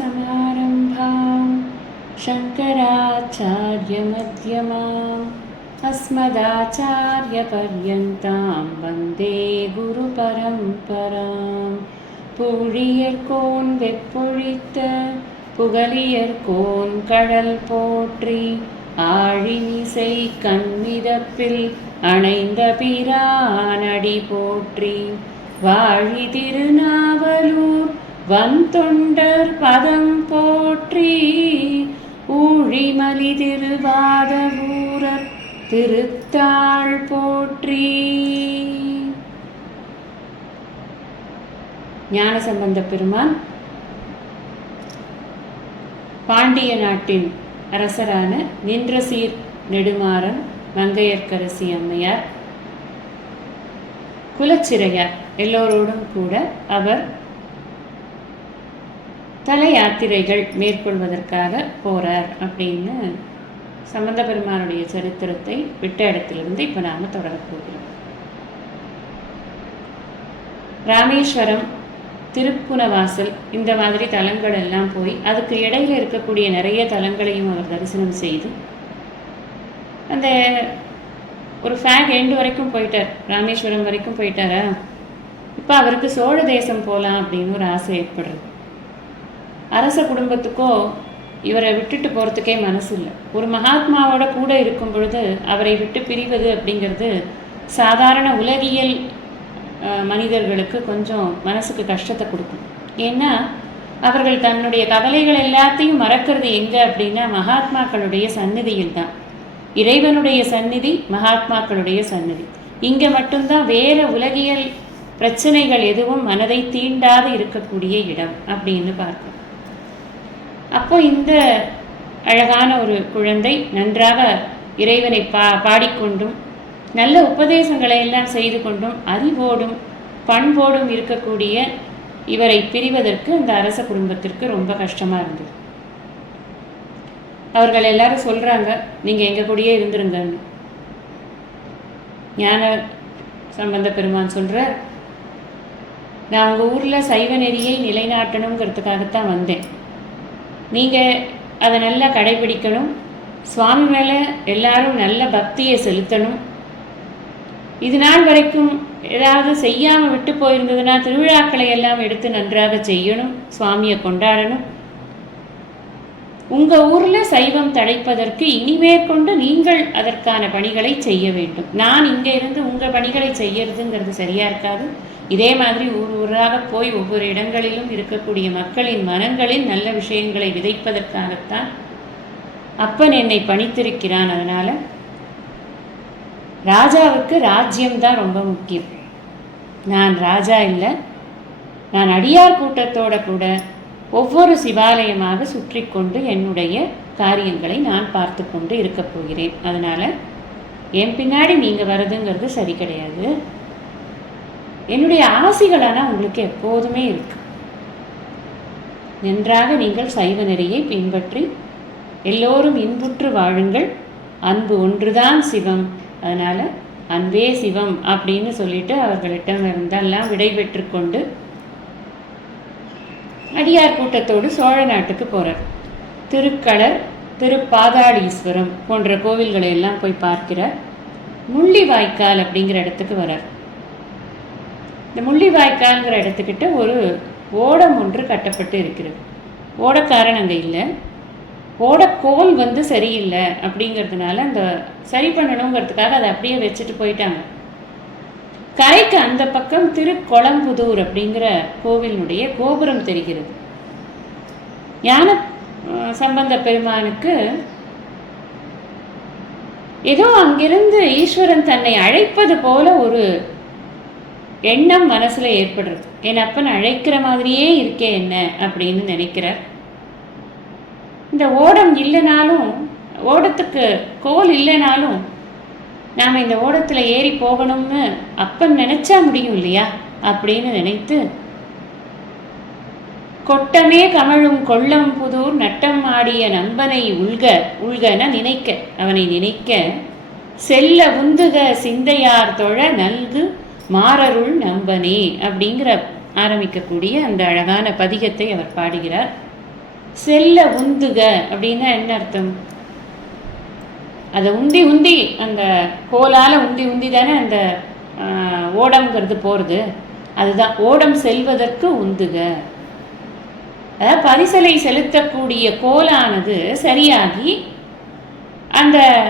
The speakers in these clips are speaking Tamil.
सदाशिवसमारम्भां शङ्कराचार्यमध्यमाम् अस्मदाचार्यपर्यन्तां वन्दे குருபரம்பராம் புழியர்கோன் வெப்பொழித்த புகழியர்கோன் கடல் போற்றி ஆழிமிசை கண்மிதப்பில் அணைந்த பிரானடி போற்றி வாழி திருநாவலூர் வந்தொண்டர் பதம் போற்றி ஊழிமலி திருவாதவூரர் திருத்தாள் போற்றி. ஞானசம்பந்த பெருமான் பாண்டிய நாட்டின் அரசரான நின்றசீர் நெடுமாறன் மங்கையர்க்கரசி அம்மையார் குலச்சிறையார் எல்லோரோடும் கூட அவர் தல யாத்திரைகள் மேற்கொள்வதற்காக போறார் அப்படின்னு சம்பந்த பெருமானுடைய சரித்திரத்தை விட்ட இடத்திலிருந்து இப்போ நாம் தொடரப் போகிறோம். ராமேஸ்வரம் திருப்புனவாசல் இந்த மாதிரி தலங்கள் எல்லாம் போய் அதுக்கு இடையில இருக்கக்கூடிய நிறைய தலங்களையும் அவர் தரிசனம் செய்து அந்த ஒரு ஃபேக் எண்டு வரைக்கும் போயிட்டார். ராமேஸ்வரம் வரைக்கும் போயிட்டாரா? இப்போ அவருக்கு சோழ தேசம் போகலாம் அப்படின்னு ஒரு ஆசை ஏற்படுறது அரச குடும்பத்துக்கோ இவரை விட்டுட்டு போகிறதுக்கே மனசு இல்லை ஒரு மகாத்மாவோட கூட இருக்கும் பொழுது அவரை விட்டு பிரிவது அப்படிங்கிறது சாதாரண உலகியல் மனிதர்களுக்கு கொஞ்சம் மனசுக்கு கஷ்டத்தை கொடுக்கும். ஏன்னா அவர்கள் தன்னுடைய கவலைகள் எல்லாத்தையும் மறக்கிறது எங்கே அப்படின்னா மகாத்மாக்களுடைய சந்நிதியில் தான். இறைவனுடைய சந்நிதி மகாத்மாக்களுடைய சந்நிதி. இங்கே மட்டும்தான் வேறு உலகியல் பிரச்சனைகள் எதுவும் மனதை தீண்டாது இருக்கக்கூடிய இடம் அப்படின்னு பார்க்கணும். அப்போ இந்த அழகான ஒரு குழந்தை நன்றாக இறைவனை பா பாடிக்கொண்டும் நல்ல உபதேசங்களை எல்லாம் செய்து கொண்டும் அறிவோடும் பண்போடும் இருக்கக்கூடிய இவரை பிரிவதற்கு அந்த அரச குடும்பத்திற்கு ரொம்ப கஷ்டமாக இருந்தது. அவர்கள் எல்லாரும் சொல்கிறாங்க நீங்கள் எங்கள் கூடயே இருந்துருங்கன்னு. ஞான சம்பந்த பெருமான் சொல்கிறார் நான் உங்கள் ஊரில் சைவ நெறியை நிலைநாட்டணுங்கிறதுக்காகத்தான் வந்தேன். நீங்கள் அதை நல்லா கடைபிடிக்கணும். சுவாமி மேலே எல்லாரும் நல்ல பக்தியை செலுத்தணும். இது நாள் வரைக்கும் ஏதாவது செய்யாமல் விட்டு போயிருந்ததுன்னா திருவிழாக்களை எல்லாம் எடுத்து நன்றாக செய்யணும். சுவாமியை கொண்டாடணும். உங்கள் ஊரில் சைவம் தடைப்பதற்கு இனிமேற்கொண்டு நீங்கள் அதற்கான பணிகளை செய்ய வேண்டும். நான் இங்கே இருந்து உங்கள் பணிகளை செய்யறதுங்கிறது சரியா இருக்காது. இதே மாதிரி ஊர் ஊராக போய் ஒவ்வொரு இடங்களிலும் இருக்கக்கூடிய மக்களின் மனங்களில் நல்ல விஷயங்களை விதைப்பதற்காகத்தான் அப்பன் என்னை பணித்திருக்கிறான். அதனால் ராஜாவுக்கு ராஜ்யம்தான் ரொம்ப முக்கியம். நான் ராஜா இல்லை. நான் அடியார் கூட்டத்தோட கூட ஒவ்வொரு சிவாலயமாக சுற்றி கொண்டு என்னுடைய காரியங்களை நான் பார்த்து கொண்டு இருக்கப் போகிறேன். அதனால் என் பின்னாடி நீங்கள் வர்றதுங்கிறது சரி கிடையாது. என்னுடைய ஆசைகளான உங்களுக்கு எப்போதுமே இருக்கு. நன்றாக நீங்கள் சைவ நெறியை பின்பற்றி எல்லோரும் இன்புற்று வாழுங்கள். அன்பு ஒன்றுதான் சிவம். அதனால் அன்பே சிவம் அப்படின்னு சொல்லிட்டு அவர்களிடம் இருந்தெல்லாம் விடைபெற்று கொண்டு அடியார் கூட்டத்தோடு சோழ நாட்டுக்கு போகிறார் திருக்களர் திருப்பாதாளீஸ்வரம் போன்ற கோவில்களை எல்லாம் போய் பார்க்கிறார். முள்ளிவாய்க்கால் அப்படிங்கிற இடத்துக்கு வரார். இந்த முள்ளிவாய்க்கால்ங்கிற இடத்துக்கிட்ட ஒரு ஓடம் ஒன்று கட்டப்பட்டு இருக்கிறது. ஓடக்காரன் அங்கே இல்லை. ஓடக்கோல் வந்து சரியில்லை அப்படிங்கிறதுனால அந்த சரி பண்ணணுங்கிறதுக்காக அதை அப்படியே வச்சுட்டு போயிட்டாங்க. கரைக்கு அந்த பக்கம் திருக்கொளம்புதூர் அப்படிங்கிற கோவிலினுடைய கோபுரம் தெரிகிறது. ஞான சம்பந்த பெருமானுக்கு ஏதோ அங்கிருந்து ஈஸ்வரன் தன்னை அழைப்பது போல ஒரு எண்ணம் மனசில் ஏற்படுறது. என் அப்பன் அழைக்கிற மாதிரியே இருக்கே என்ன? அப்படின்னு நினைக்கிறார். இந்த ஓடம் இல்லைனாலும் ஓடத்துக்கு கோல் இல்லைனாலும் நாம் இந்த ஓடத்தில் ஏறி போகணும்னு அப்பன் நினச்சா முடியும் இல்லையா? அப்படின்னு நினைத்து கொட்டமே கமழும் கொல்லம் புதூர் நட்டம் ஆடிய நண்பனை உள்க உள்கன நினைக்க. அவனை நினைக்க செல்ல உந்துக சிந்தையார் தொழ நல்கு மாறருள் நம்பனே அப்படிங்கிற ஆரம்பிக்கக்கூடிய அந்த அழகான பதிகத்தை அவர் பாடுகிறார். செல்ல உந்துக அப்படின்னா என்ன அர்த்தம்? அதை உந்தி உந்தி அந்த கோலால் உந்தி உந்தி தானே அந்த ஓடம்ங்கிறது போகிறது அதுதான் ஓடம் செல்வதற்கு உந்துக. அதாவது பரிசலை செலுத்தக்கூடிய கோலானது சரியாகி அந்த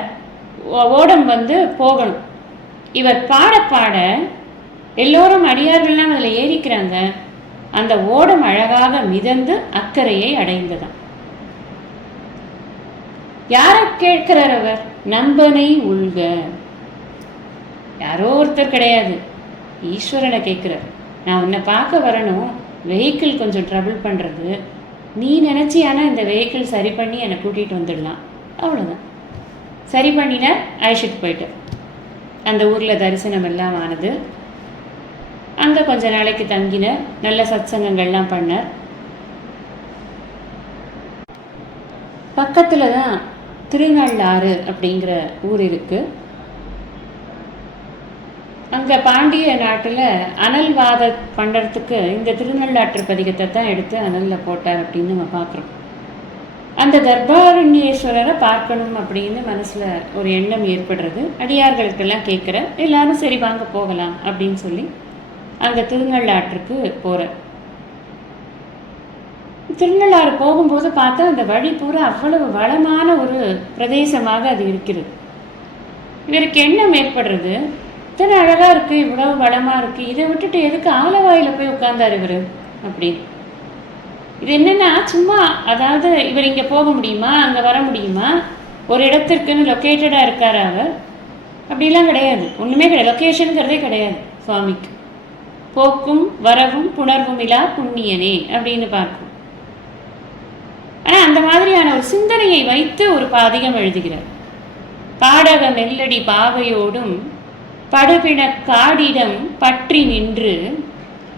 ஓ- ஓடம் வந்து போகணும். இவர் பாட பாட எல்லோரும் அடியார்கள்லாம் அதில் ஏறிக்கிறாங்க. அந்த ஓடம் அழகாக மிதந்து அக்கறையை அடைந்ததாம். யாரை கேட்கிறார் அவர்? நம்பனை உள்க. யாரோ ஒருத்தர் கிடையாது. ஈஸ்வரனை கேட்குறார். நான் உன்னை பார்க்க வரணும். வெஹிக்கிள் கொஞ்சம் ட்ரபிள் பண்ணுறது நீ நினச்சியானா இந்த வெஹிக்கிள் சரி பண்ணி என்னை கூட்டிகிட்டு வந்துடலாம். அவ்வளோதான் சரி பண்ணினார் அழைச்சிட்டு போயிட்டார். அந்த ஊரில் தரிசனம் எல்லாம் ஆனது. அங்கே கொஞ்ச நாளைக்கு தங்கினர். நல்ல சத்சங்கங்கள்லாம் பண்ணார். பக்கத்தில் தான் திருநள்ளாறு அப்படிங்கிற ஊர் இருக்குது அங்கே பாண்டிய நாட்டில் அனல்வாத பண்ணுறதுக்கு இந்த திருநள்ளாற்று பதிகத்தை தான் எடுத்து அனலில் போட்டார் அப்படின்னு நம்ம பார்க்குறோம். அந்த தர்பாரண்யேஸ்வரரை பார்க்கணும் அப்படின்னு மனசில் ஒரு எண்ணம் ஏற்படுறது. அடியார்களுக்கெல்லாம் கேட்குற எல்லாரும் சரி வாங்க போகலாம் அப்படின்னு சொல்லி அங்கே திருநள்ளாற்றுக்கு போகிறேன் திருநள்ளாறு போகும்போது பார்த்தா அந்த வழி பூரா அவ்வளவு வளமான ஒரு பிரதேசமாக அது இருக்கிறது. இவருக்கு எண்ணம் ஏற்படுறது இத்தனை அழகாக இருக்குது இவ்வளவு வளமாக இருக்குது இதை விட்டுட்டு எதுக்கு ஆலவாயில் போய் உட்கார்ந்தார் இவர்? அப்படி இது என்னென்னா சும்மா அதாவது இவர் இங்கே போக முடியுமா? அங்கே வர முடியுமா? ஒரு இடத்திற்குன்னு லொக்கேட்டடாக இருக்காரு அவர்? அப்படிலாம் கிடையாது. ஒன்றுமே கிடையாது. லொக்கேஷனுங்கிறதே கிடையாது சுவாமிக்கு. போக்கும் வரவும் புணர்வும் இலா புண்ணியனே அப்படின்னு பார்க்கும். ஆனால் அந்த மாதிரியான ஒரு சிந்தனையை வைத்து ஒரு பாதிகம் எழுதுகிறார். பாடக மெல்லடி பாவையோடும் படுபிண காடிடம் பற்றி நின்று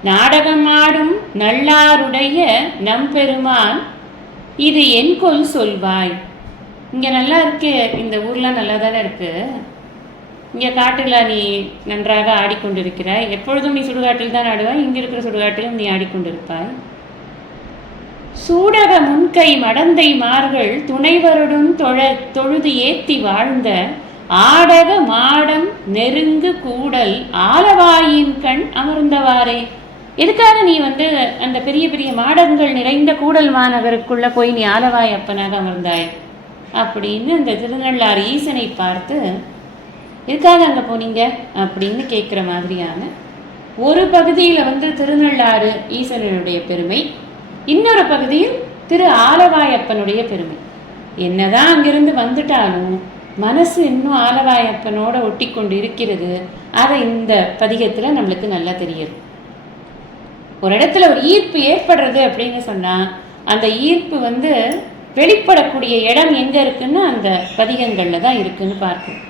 நாடகமாடும் நல்லாருடைய நம்பெருமான் இது என் கொல் சொல்வாய். இங்கே நல்லா இருக்கு இந்த ஊர்லாம் நல்லா தானே இருக்குது இங்கே காட்டில் நீ நன்றாக ஆடிக்கொண்டிருக்கிறாய். எப்பொழுதும் நீ சுடுகாட்டில் தான் ஆடுவாய். இங்கே இருக்கிற சுடுகாட்டிலும் நீ ஆடிக்கொண்டிருப்பாய். சூடக முன்கை மடந்தை மார்கள் துணைவருடன் தொழ தொழுது ஏத்தி வாழ்ந்த ஆடக மாடம் நெருங்கு கூடல் ஆலவாயின் கண் அமர்ந்தவாறே. எதுக்காக நீ வந்து அந்த பெரிய பெரிய மாடங்கள் நிறைந்த கூடல் மாநகருக்குள்ள போய் நீ ஆலவாய் அப்பனாக அமர்ந்தாய்? அப்படின்னு அந்த திருநள்ளாறு ஈசனை பார்த்து எதுக்காக அங்கே போனீங்க? அப்படின்னு கேட்குற மாதிரியான ஒரு பகுதியில் வந்து திருநள்ளாறு ஈசனனுடைய பெருமை இன்னொரு பகுதியில் திரு ஆலவாயப்பனுடைய பெருமை. என்னதான் அங்கிருந்து வந்துட்டாலும் மனசு இன்னும் ஆலவாயப்பனோட ஒட்டி கொண்டு இருக்கிறது அதை இந்த பதிகத்தில் நம்மளுக்கு நல்லா தெரியுது. ஒரு இடத்துல ஒரு ஈர்ப்பு ஏற்படுறது அப்படின்னு சொன்னால் அந்த ஈர்ப்பு வந்து வெளிப்படக்கூடிய இடம் எங்கே இருக்குன்னு அந்த பதிகங்களில் தான் இருக்குன்னு பார்க்கணும்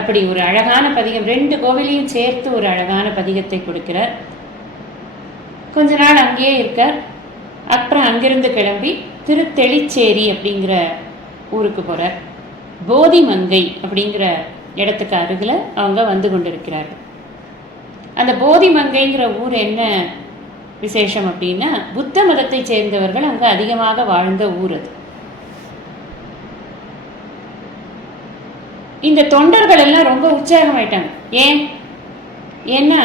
அப்படி ஒரு அழகான பதிகம் ரெண்டு கோவிலையும் சேர்த்து ஒரு அழகான பதிகத்தை கொடுக்கிறார். கொஞ்ச நாள் அங்கேயே இருக்கார். அப்புறம் அங்கிருந்து கிளம்பி திருத்தெளிச்சேரி அப்படிங்கிற ஊருக்கு போகிறார் போதிமங்கை அப்படிங்கிற இடத்துக்கு அருகில் அவங்க வந்து கொண்டிருக்கிறார்கள். அந்த போதிமங்கைங்கிற ஊர் என்ன விசேஷம் அப்படின்னா புத்த மதத்தை சேர்ந்தவர்கள் அங்கே அதிகமாக வாழ்ந்த ஊர் அது. இந்த தொண்டர்கள் எல்லாம் ரொம்ப உற்சாகமாயிட்டாங்க. ஏன்? ஏன்னா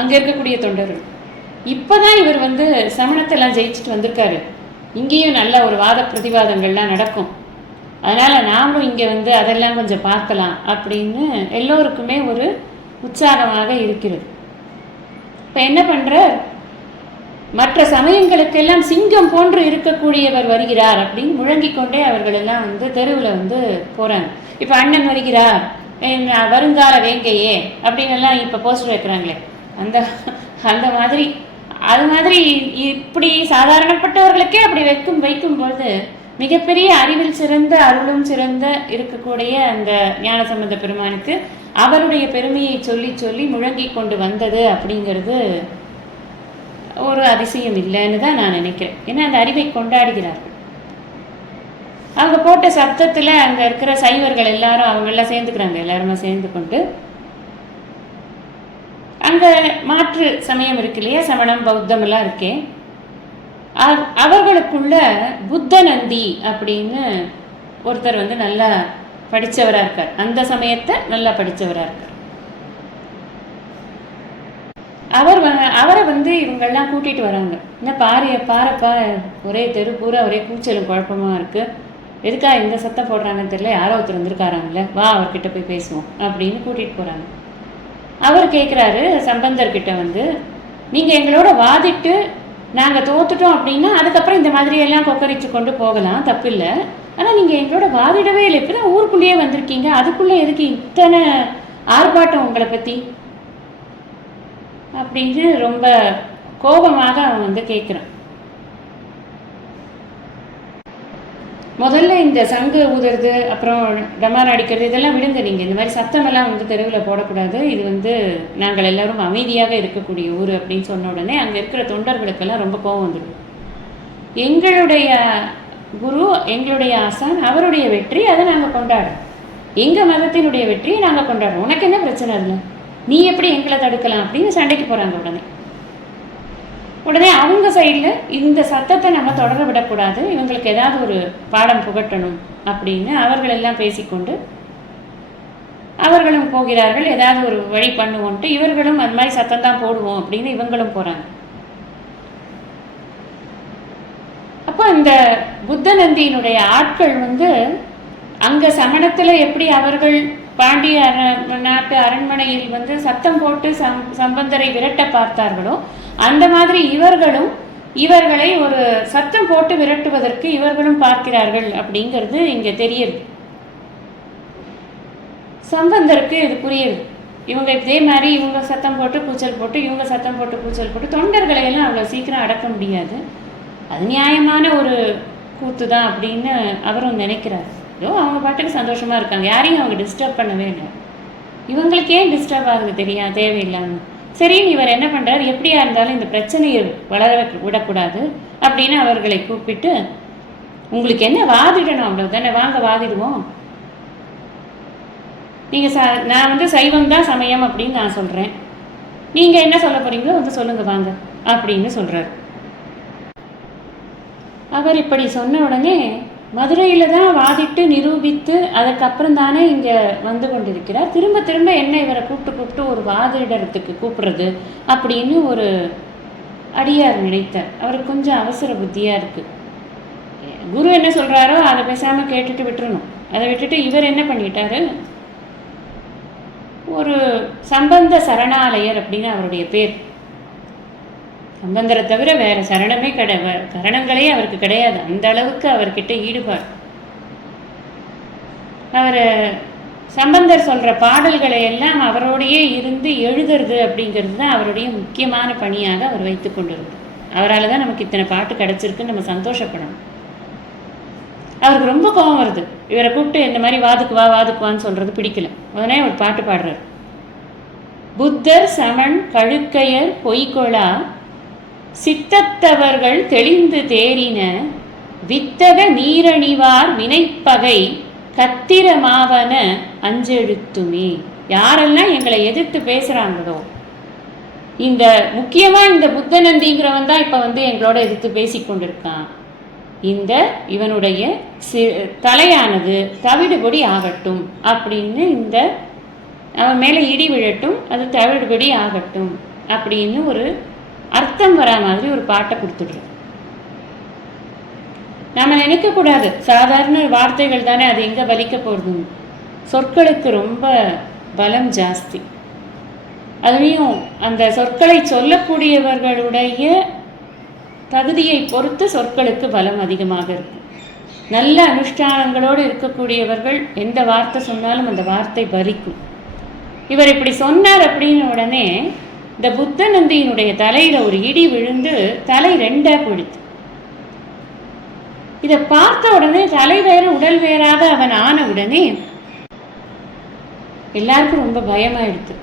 அங்கே இருக்கக்கூடிய தொண்டர்கள். இப்போதான் இவர் வந்து சமணத்தெல்லாம் ஜெயிச்சுட்டு வந்திருக்காரு. இங்கேயும் நல்ல ஒரு வாத பிரதிவாதங்கள்லாம் நடக்கும். அதனால் நாமளும் இங்கே வந்து அதெல்லாம் கொஞ்சம் பார்க்கலாம் அப்படின்னு எல்லோருக்குமே ஒரு உற்சாகமாக இருக்கிறது. இப்போ என்ன பண்ணுறார் மற்ற சமயங்களுக்கெல்லாம் சிங்கம் போன்று இருக்கக்கூடியவர் வருகிறார் அப்படின்னு முழங்கிக் கொண்டே அவர்கள் எல்லாம் வந்து தெருவில் வந்து போகிறாங்க இப்போ அண்ணன் வருகிறார் வருங்கால வேங்கையே அப்படின்னு எல்லாம் இப்போ போஸ்டர் வைக்கிறாங்களே. அந்த அந்த மாதிரி அது மாதிரி இப்படி சாதாரணப்பட்டவர்களுக்கே அப்படி வைக்கும் வைக்கும்போது மிகப்பெரிய அறிவில் சிறந்த அருளும் சிறந்த இருக்கக்கூடிய அந்த ஞானசம்பந்த பெருமானுக்கு அவருடைய பெருமையை சொல்லி சொல்லி முழங்கி கொண்டு வந்தது அப்படிங்கிறது ஒரு அதிசயம் இல்லைன்னு தான் நான் நினைக்கிறேன். ஏன்னா அந்த அறிவை கொண்டாடுகிறார்கள். அவங்க போட்ட சப்தத்தில் அங்கே இருக்கிற சைவர்கள் எல்லாரும் அவங்கெல்லாம் சேர்ந்துக்கிறாங்க. எல்லாருமே சேர்ந்து கொண்டு அங்கே மாற்று சமயம் இருக்கு இல்லையா? சமணம் பௌத்தம் எல்லாம் இருக்கே. அவர்களுக்குள்ள புத்த நந்தி அப்படின்னு ஒருத்தர் வந்து நல்லா படித்தவராக இருக்கார். அந்த சமயத்தை நல்லா படித்தவராக இருக்கார். அவர் வ- அவரை வந்து இவங்கெல்லாம் கூட்டிகிட்டு வராங்க. என்ன பாரு பாருப்பா ஒரே தெரு பூரா ஒரே கூச்சலும் குழப்பமாக இருக்குது எதுக்கா இந்த சத்தம் போடுறாங்கன்னு தெரியல யாரோ ஒருத்தர் வந்திருக்காராங்கல்ல வா அவர்கிட்ட போய் பேசுவோம் அப்படின்னு கூட்டிகிட்டு போகிறாங்க அவர் கேட்குறாரு சம்பந்தர்கிட்ட வந்து நீங்கள் எங்களோட வாதிட்டு நாங்கள் தோத்துட்டோம் அப்படின்னா அதுக்கப்புறம் இந்த மாதிரியெல்லாம் கொக்கரிச்சு கொண்டு போகலாம் தப்பில்லை. ஆனால் நீங்கள் எங்களோட வாதிடவே இல்லை. இப்பதான் ஊருக்குள்ளேயே வந்திருக்கீங்க. அதுக்குள்ளே எதுக்கு இத்தனை ஆர்ப்பாட்டம் உங்களை பற்றி அப்படின்னு ரொம்ப கோபமாக அவன் வந்து கேட்குறான் முதல்ல இந்த சங்கு ஊதுறது அப்புறம் டமார் அடிக்கிறது இதெல்லாம் விடுங்க நீங்கள் இந்த மாதிரி சத்தமெல்லாம் வந்து தெருவில் போடக்கூடாது. இது வந்து நாங்கள் எல்லாரும் அமைதியாக இருக்கக்கூடிய ஊர் அப்படின்னு சொன்ன உடனே அங்கே இருக்கிற தொண்டர்களுக்கெல்லாம் ரொம்ப கோபம் வந்துடும். எங்களுடைய குரு எங்களுடைய ஆசான் அவருடைய வெற்றி அதை நாங்கள் கொண்டாடுறோம். எங்கள் மதத்தினுடைய வெற்றியை நாங்கள் கொண்டாடுறோம். உனக்கு என்ன பிரச்சனை இல்லை நீ எப்படி எங்களை தடுக்கலாம் அப்படின்னு சண்டைக்கு போகிறாங்க உடனே. உடனே அவங்க சைடில் இந்த சத்தத்தை நம்ம தொடர விடக்கூடாது. இவங்களுக்கு ஏதாவது ஒரு பாடம் புகட்டணும் அப்படின்னு அவர்கள் எல்லாம் பேசிக்கொண்டு அவர்களும் போகிறார்கள். ஏதாவது ஒரு வழி பண்ணுவோன்ட்டு இவர்களும் அது மாதிரி சத்தம் தான் போடுவோம் அப்படின்னு இவங்களும் போகிறாங்க அப்போ இந்த புத்தநந்தியினுடைய ஆட்கள் வந்து அங்கே சமணத்தில் எப்படி அவர்கள் பாண்டிய அர- நாட்டு அரண்மனையில் வந்து சத்தம் போட்டு சம் சம்பந்தரை விரட்ட பார்த்தார்களோ அந்த மாதிரி இவர்களும் இவர்களை ஒரு சத்தம் போட்டு விரட்டுவதற்கு இவர்களும் பார்க்கிறார்கள் அப்படிங்கிறது இங்கே தெரியுது சம்பந்தருக்கு இது புரியுது. இவங்க இதே மாதிரி இவங்க சத்தம் போட்டு கூச்சல் போட்டு இவங்க சத்தம் போட்டு கூச்சல் போட்டு தொண்டர்களை எல்லாம் அவ்வளோ சீக்கிரம் அடக்க முடியாது. அது நியாயமான ஒரு கூத்து தான் அப்படின்னு அவரும் நினைக்கிறார். ஏதோ அவங்க பாட்டுக்கு சந்தோஷமாக இருக்காங்க. யாரையும் அவங்க டிஸ்டர்ப் பண்ணவே இல்லை. இவங்களுக்கு ஏன் டிஸ்டர்ப் ஆகுது தெரியா? தேவையில்லாமல் சரின்னு இவர் என்ன பண்ணுறாரு எப்படியா இருந்தாலும் இந்த பிரச்சனையை வளர விடக்கூடாது அப்படின்னு அவர்களை கூப்பிட்டு உங்களுக்கு என்ன வாதிடணும் அவ்வளவுதானே வாங்க வாதிடுவோம். நீங்கள் ச நான் வந்து சைவம் தான் சமயம் அப்படின்னு நான் சொல்கிறேன் நீங்கள் என்ன சொல்ல போறீங்களோ வந்து சொல்லுங்க வாங்க அப்படின்னு சொல்கிறார் அவர் இப்படி சொன்ன உடனே மதுரையில் தான் வாதிட்டு நிரூபித்து அதுக்கப்புறம் தானே இங்கே வந்து கொண்டிருக்கிறார். திரும்ப திரும்ப என்ன இவரை கூப்பிட்டு கூப்பிட்டு ஒரு வாதிடத்துக்கு கூப்பிடுறது அப்படின்னு ஒரு அடியார் நினைத்தார். அவருக்கு கொஞ்சம் அவசர புத்தியாக இருக்குது குரு என்ன சொல்கிறாரோ அதை பேசாமல் கேட்டுட்டு விட்டுறணும். அதை விட்டுட்டு இவர் என்ன பண்ணிட்டாரு? ஒரு சம்பந்த சரணாலயர் அப்படின்னு அவருடைய பேர். சம்பந்தரை தவிர வேற சரணமே கிடையாது கரணங்களே அவருக்கு கிடையாது. அந்த அளவுக்கு அவர்கிட்ட ஈடுபாடு. அவர் சம்பந்தர் சொல்ற பாடல்களை எல்லாம் அவரோடையே இருந்து எழுதுறது அப்படிங்கிறது தான் அவருடைய முக்கியமான பணியாக அவர் வைத்து கொண்டிருந்தார். அவரால் தான் நமக்கு இத்தனை பாட்டு கிடைச்சிருக்குன்னு நம்ம சந்தோஷப்படணும். அவருக்கு ரொம்ப கோபம் வருது. இவரை கூப்பிட்டு இந்த மாதிரி வாதுக்கு வா வாதுக்கு வான்னு சொல்றது பிடிக்கல. உடனே ஒரு பாட்டு பாடுறாரு. புத்தர் சமன் கழுக்கையர் பொய்கொளா சித்தத்தவர்கள் தெளிந்து தேறின வித்தக நீரணிவார் வினைப்பகை கத்திரமாவன அஞ்செழுத்துமே. யாரெல்லாம் எங்களை எதிர்த்து பேசுறாங்களோ? இந்த முக்கியமாக இந்த புத்தநந்திங்கிறவன் தான் இப்போ வந்து எங்களோட எதிர்த்து பேசி கொண்டிருக்கான். இந்த இவனுடைய சி தலையானது தவிடுபடி ஆகட்டும் அப்படின்னு இந்த அவன் மேலே இடி விழட்டும் அது தவிடுபடி ஆகட்டும் அப்படின்னு ஒரு அர்த்தம் வரா மாதிரி ஒரு பாட்டை கொடுத்துடுறோம். நாம நினைக்கக்கூடாது. சாதாரண வார்த்தைகள் தானே அது எங்கே வலிக்க போகிறது சொற்களுக்கு ரொம்ப பலம் ஜாஸ்தி. அதுலேயும் அந்த சொற்களை சொல்லக்கூடியவர்களுடைய தகுதியை பொறுத்து சொற்களுக்கு பலம் அதிகமாக இருக்கும். நல்ல அனுஷ்டானங்களோடு இருக்கக்கூடியவர்கள் எந்த வார்த்தை சொன்னாலும் அந்த வார்த்தை பலிக்கும். இவர் இப்படி சொன்னார் அப்படின்னு உடனே இந்த புத்த நந்தியினுடைய தலையில ஒரு இடி விழுந்து தலை ரெண்டா போயிடுது இதை பார்த்த உடனே தலை வேற உடல் வேறாத அவன் ஆன உடனே எல்லாருக்கும் ரொம்ப பயமாயிடுது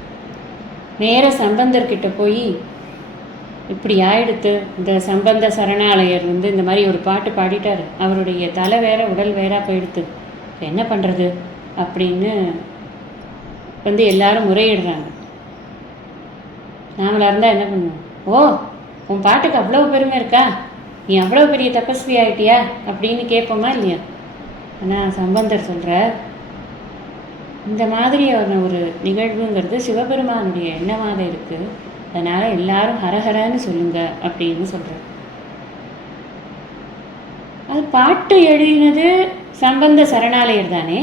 நேர சம்பந்தர்கிட்ட போய் இப்படி ஆயிடுத்து இந்த சம்பந்த சரணாலயர் வந்து இந்த மாதிரி ஒரு பாட்டு பாடிட்டாரு. அவருடைய தலை வேற உடல் வேற போயிடுத்து. என்ன பண்ணுறது அப்படின்னு வந்து எல்லாரும் முறையிடுறாங்க. நாமளாக இருந்தால் என்ன பண்ணுவோம்? ஓ உன் பாட்டுக்கு அவ்வளோ பெருமை இருக்கா? நீ அவ்வளோ பெரிய தபஸ்வி ஆகிட்டியா அப்படின்னு கேட்போமா இல்லையா? ஆனால் சம்பந்தர் சொல்கிற இந்த மாதிரியான ஒரு நிகழ்வுங்கிறது சிவபெருமானுடைய எண்ணமாக இருக்குது அதனால் எல்லாரும் ஹரஹரன்னு சொல்லுங்க அப்படின்னு சொல்கிறார் அது பாட்டு எழுதினது சம்பந்த சரணாலயர் தானே.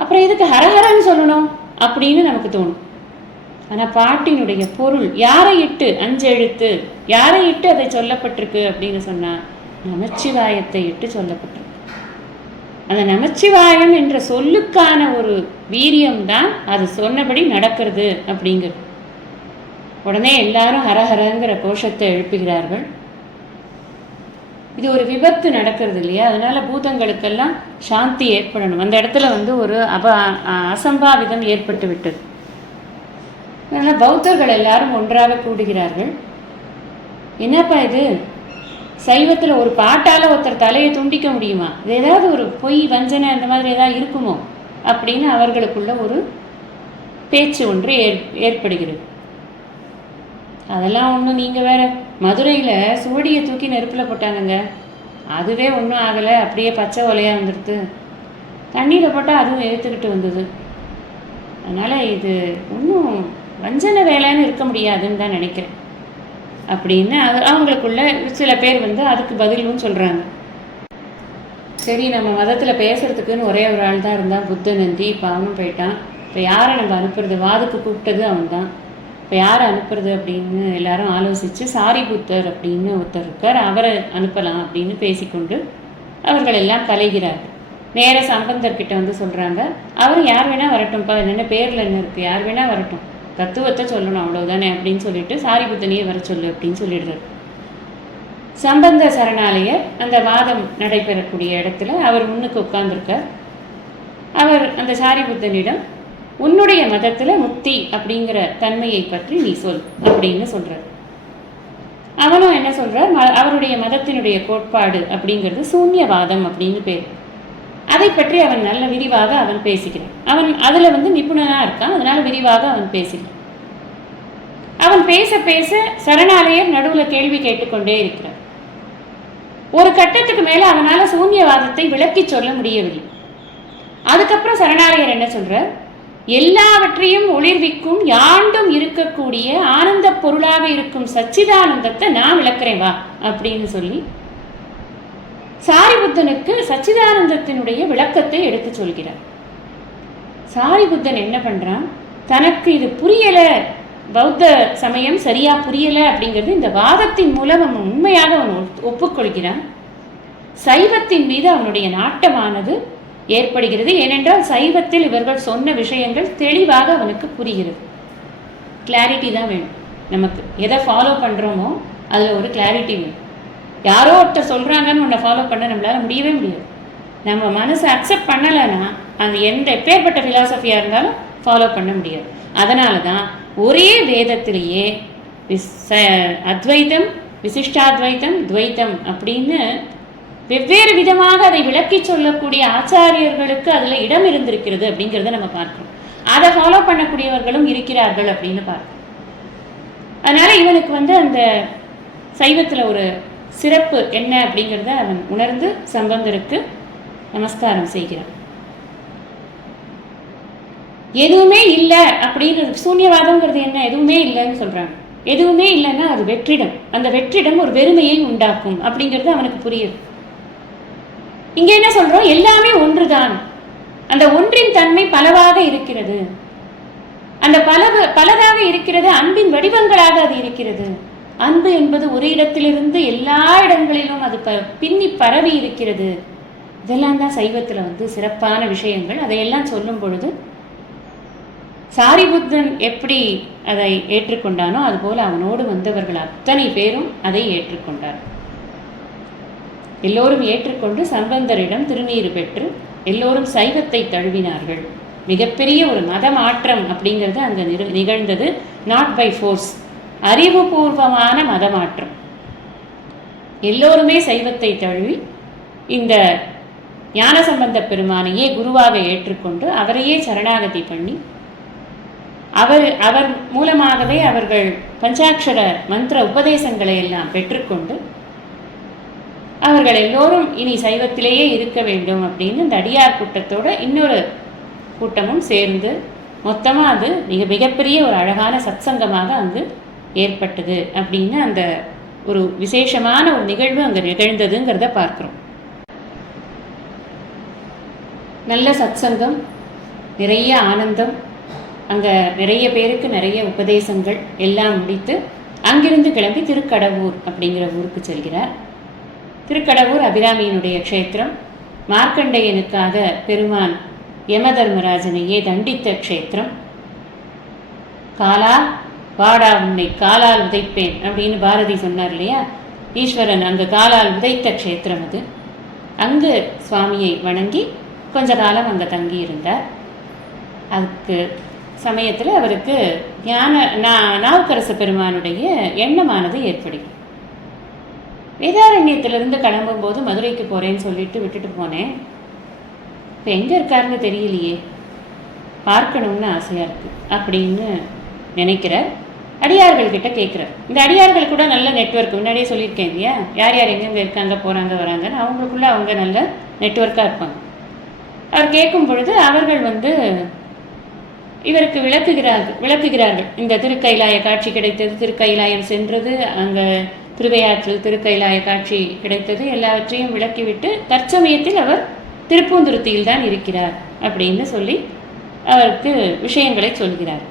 அப்புறம் எதுக்கு ஹரஹரன்னு சொல்லணும் அப்படின்னு நமக்கு தோணும். ஆனால் பாட்டினுடைய பொருள் யாரை இட்டு அஞ்செழுத்து யாரை இட்டு அதை சொல்லப்பட்டிருக்கு? அப்படின்னு சொன்னால் நமச்சிவாயத்தை இட்டு சொல்லப்பட்டிருக்கு. அந்த நமச்சிவாயம் என்ற சொல்லுக்கான ஒரு வீரியம்தான் அது சொன்னபடி நடக்கிறது அப்படிங்கிறது உடனே எல்லாரும் ஹரஹரங்கிற கோஷத்தை எழுப்புகிறார்கள். இது ஒரு விபத்து நடக்கிறது இல்லையா? அதனால பூதங்களுக்கெல்லாம் சாந்தி ஏற்படணும். அந்த இடத்துல வந்து ஒரு அப அசம்பாவிதம் ஏற்பட்டு விட்டது. அதனால் பௌத்தர்கள் எல்லாரும் ஒன்றாக கூடுகிறார்கள். என்னப்பா இது? சைவத்தில் ஒரு பாட்டால் ஒருத்தர் தலையை துண்டிக்க முடியுமா? இது ஏதாவது ஒரு பொய் வஞ்சனை அந்த மாதிரி ஏதாவது இருக்குமோ? அப்படின்னு அவர்களுக்குள்ள ஒரு பேச்சு ஒன்று ஏற் ஏற்படுகிறது. அதெல்லாம் ஒன்றும் நீங்கள் வேற மதுரையில் சுவடியை தூக்கி நெருப்பில் போட்டாங்கங்க. அதுவே ஒன்றும் ஆகலை அப்படியே பச்சை ஒலையாக வந்துடுது தண்ணியில் போட்டால் அதுவும் எடுத்துக்கிட்டு வந்தது. அதனால் இது ஒன்றும் வஞ்சன வேலைன்னு இருக்க முடியாதுன்னு தான் நினைக்கிறேன். அப்படின்னு அது அவங்களுக்குள்ள சில பேர் வந்து அதுக்கு பதிலும் சொல்கிறாங்க சரி நம்ம மதத்தில் பேசுகிறதுக்குன்னு ஒரே ஒரு ஆள் தான் இருந்தால் புத்த நந்தி இப்போ அவனும் போயிட்டான். இப்போ யாரை நம்ம அனுப்புறது? வாதுக்கு கூப்பிட்டது அவன் தான். இப்போ யாரை அனுப்புறது அப்படின்னு எல்லாரும் ஆலோசித்து சாரி புத்தர் அப்படின்னு ஒருத்தர் இருக்கார். அவரை அனுப்பலாம் அப்படின்னு பேசிக்கொண்டு அவர்கள் எல்லாம் கலைகிறார்கள். நேர சம்பந்தர்கிட்ட வந்து சொல்கிறாங்க அவர் யார் வேணால் வரட்டும்ப்பா. என்னென்ன பேரில் என்ன இருக்குது யார் வேணால் வரட்டும். தத்துவத்தை சொல்லணும் அவ்வளவுதானே அப்படின்னு சொல்லிட்டு சாரி புத்தனையே வர சொல்லு அப்படின்னு சொல்லிடுறாரு. சம்பந்த சரணாலயர் அந்த வாதம் நடைபெறக்கூடிய இடத்துல அவர் முன்னுக்கு உட்கார்ந்துருக்கார். அவர் அந்த சாரி புத்தனிடம் உன்னுடைய மதத்தில் முக்தி அப்படிங்கிற தன்மையை பற்றி நீ சொல் அப்படின்னு சொல்கிறார் அவனும் என்ன சொல்கிறார் ம- அவருடைய மதத்தினுடைய கோட்பாடு அப்படிங்கிறது சூன்யவாதம் அப்படின்னு பேர். அதை பற்றி அவன் நல்ல விரிவாக அவன் பேசுகிறான் அவன் அதில் வந்து நிபுணனாக இருக்கான் அதனால் விரிவாக அவன் பேசுகிறான் அவன் பேச பேச சரணாலயர் நடுவில் கேள்வி கேட்டுக்கொண்டே இருக்கிறார் ஒரு கட்டத்துக்கு மேலே அவனால் சூன்யவாதத்தை விளக்கி சொல்ல முடியவில்லை. அதுக்கப்புறம் சரணாலயர் என்ன சொல்கிறார் எல்லாவற்றையும் ஒளிர்விக்கும் யாண்டும் இருக்கக்கூடிய ஆனந்த பொருளாக இருக்கும் சச்சிதானந்தத்தை நான் விளக்குறேன் வா அப்படின்னு சொல்லி சாரிபுத்தனுக்கு சச்சிதானந்தத்தினுடைய விளக்கத்தை எடுத்து சொல்கிறார். சாரிபுத்தன் என்ன பண்ணுறான் தனக்கு இது புரியலை பௌத்த சமயம் சரியாக புரியலை அப்படிங்கிறது இந்த வாதத்தின் மூலம் அவன் உண்மையாக அவன் ஒப்புக்கொள்கிறான். சைவத்தின் மீது அவனுடைய நாட்டமானது ஏற்படுகிறது. ஏனென்றால் சைவத்தில் இவர்கள் சொன்ன விஷயங்கள் தெளிவாக அவனுக்கு புரிகிறது. கிளாரிட்டி தான் வேணும். நமக்கு எதை ஃபாலோ பண்ணுறோமோ அதில் ஒரு கிளாரிட்டி வேணும். யாரோ ஒருத்தர் சொல்கிறாங்கன்னு உன்னை ஃபாலோ பண்ண நம்மளால் முடியவே முடியாது. நம்ம மனசை அக்செப்ட் பண்ணலைன்னா அது எந்த எப்பேற்பட்ட ஃபிலாசபியாக இருந்தாலும் ஃபாலோ பண்ண முடியாது. அதனால தான் ஒரே வேதத்திலேயே விஸ் ச- அத்வைதம் விசிஷ்டாத்வைத்தம் துவைத்தம் அப்படின்னு வெவ்வேறு விதமாக அதை விளக்கி சொல்லக்கூடிய ஆச்சாரியர்களுக்கு அதில் இடம் இருந்திருக்கிறது அப்படிங்கிறத நம்ம பார்க்கிறோம். அதை ஃபாலோ பண்ணக்கூடியவர்களும் இருக்கிறார்கள் அப்படின்னு பார்க்கிறோம். அதனால் இவனுக்கு வந்து அந்த சைவத்தில் ஒரு சிறப்பு என்ன அப்படிங்கிறத அவன் உணர்ந்து சம்பந்தருக்கு நமஸ்காரம் செய்கிறான். எதுவுமே இல்லை அப்படின்னு சூன்யவாதம்ங்கிறது என்ன? எதுவுமே இல்லைன்னு சொல்கிறாங்க எதுவுமே இல்லைன்னா அது வெற்றிடம். அந்த வெற்றிடம் ஒரு வெறுமையை உண்டாக்கும் அப்படிங்கிறது அவனுக்கு புரியுது. இங்கே என்ன சொல்கிறோம் எல்லாமே ஒன்றுதான். அந்த ஒன்றின் தன்மை பலவாக இருக்கிறது. அந்த பலவு பலதாக இருக்கிறது அன்பின் வடிவங்களாக அது இருக்கிறது. அன்பு என்பது ஒரு இடத்திலிருந்து எல்லா இடங்களிலும் அது ப பின்னி பரவி இருக்கிறது. இதெல்லாம் தான் சைவத்தில் வந்து சிறப்பான விஷயங்கள். அதையெல்லாம் சொல்லும் பொழுது சாரிபுத்தன் எப்படி அதை ஏற்றுக்கொண்டானோ அதுபோல அவனோடு வந்தவர்கள் அத்தனை பேரும் அதை ஏற்றுக்கொண்டார். எல்லோரும் ஏற்றுக்கொண்டு சம்பந்தரிடம் திருநீறு பெற்று எல்லோரும் சைவத்தை தழுவினார்கள். மிகப்பெரிய ஒரு மத மாற்றம் அப்படிங்கிறது அங்கே நிகழ்ந்தது. நாட் பை ஃபோர்ஸ் அறிவுபூர்வமான மத மாற்றம் எல்லோருமே சைவத்தை தழுவி இந்த ஞானசம்பந்த பெருமானையே குருவாக ஏற்றுக்கொண்டு அவரையே சரணாகதி பண்ணி அவர் அவர் மூலமாகவே அவர்கள் பஞ்சாட்சர மந்திர உபதேசங்களை எல்லாம் பெற்றுக்கொண்டு அவர்கள் எல்லோரும் இனி சைவத்திலேயே இருக்க வேண்டும் அப்படின்னு இந்த அடியார் கூட்டத்தோட இன்னொரு கூட்டமும் சேர்ந்து மொத்தமாக அது மிக மிகப்பெரிய ஒரு அழகான சத்சங்கமாக அங்கு ஏற்பட்டது அப்படின்னு அந்த ஒரு விசேஷமான ஒரு நிகழ்வு அங்கே நிகழ்ந்ததுங்கிறத பார்க்குறோம். நல்ல சத்சங்கம் நிறைய ஆனந்தம் அங்கே நிறைய பேருக்கு நிறைய உபதேசங்கள் எல்லாம் முடித்து அங்கிருந்து கிளம்பி திருக்கடவூர் அப்படிங்கிற ஊருக்கு செல்கிறார். திருக்கடவூர் அபிராமியினுடைய க்ஷேத்திரம். மார்க்கண்டையனுக்காக பெருமான் யமதர்மராஜனையே தண்டித்த க்ஷேத்திரம். காலா வாடா உன்னை காலால் உதைப்பேன் அப்படின்னு பாரதி சொன்னார் இல்லையா? ஈஸ்வரன் அங்கு காலால் உதைத்த க்ஷேத்திரம் அது. அங்கு சுவாமியை வணங்கி கொஞ்ச காலம் அங்கே தங்கி இருந்தார் அதுக்கு சமயத்தில் அவருக்கு ஞான நான் நாவுக்கரசு பெருமானுடைய எண்ணமானது ஏற்படுகிறது வேதாரண்யத்திலிருந்து கிளம்பும்போது மதுரைக்கு போகிறேன்னு சொல்லிட்டு விட்டுட்டு போனேன். இப்போ எங்கே இருக்காருன்னு தெரியலையே. பார்க்கணும்னு ஆசையாக இருக்குது அப்படின்னு நினைக்கிறார். அடியார்கள்கிட்ட கேட்குறார் இந்த அடியார்கள் கூட நல்ல நெட்வொர்க் முன்னாடியே சொல்லியிருக்கேன் இல்லையா? யார் யார் எங்கெங்கே இருக்காங்க போகிறாங்க வராங்கன்னு அவங்களுக்குள்ள அவங்க நல்ல நெட்வொர்க்காக இருப்பாங்க. அவர் கேட்கும் பொழுது அவர்கள் வந்து இவருக்கு விளக்குகிறார்கள் விளக்குகிறார்கள். இந்த திருக்கைலாய காட்சி கிடைத்தது திருக்கைலாயம் சென்றது அங்கே திருவையாற்றில் திருக்கைலாய காட்சி கிடைத்தது எல்லாவற்றையும் விளக்கிவிட்டு தற்சமயத்தில் அவர் திருப்பூந்துருத்தியில் தான் இருக்கிறார் அப்படின்னு சொல்லி அவருக்கு விஷயங்களை சொல்கிறார்.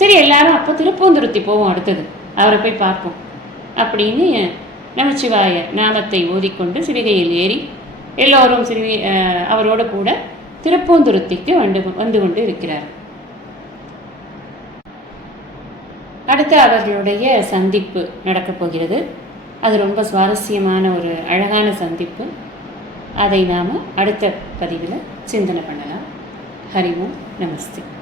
சரி எல்லாரும் அப்போ திருப்பூந்துருத்தி போவோம் அடுத்தது. அவரை போய் பார்ப்போம் அப்படின்னு நமச்சிவாய நாமத்தை ஓதிக்கொண்டு சிவிகையில் ஏறி எல்லோரும் சிறுவி அவரோடு கூட திருப்பூந்துருத்திக்கு வந்து வந்து கொண்டு இருக்கிறார். அடுத்து அவர்களுடைய சந்திப்பு நடக்கப் போகிறது. அது ரொம்ப சுவாரஸ்யமான ஒரு அழகான சந்திப்பு. அதை நாம் அடுத்த பதிவில் சிந்தனை பண்ணலாம். ஹரி ஓம் நமஸ்தே.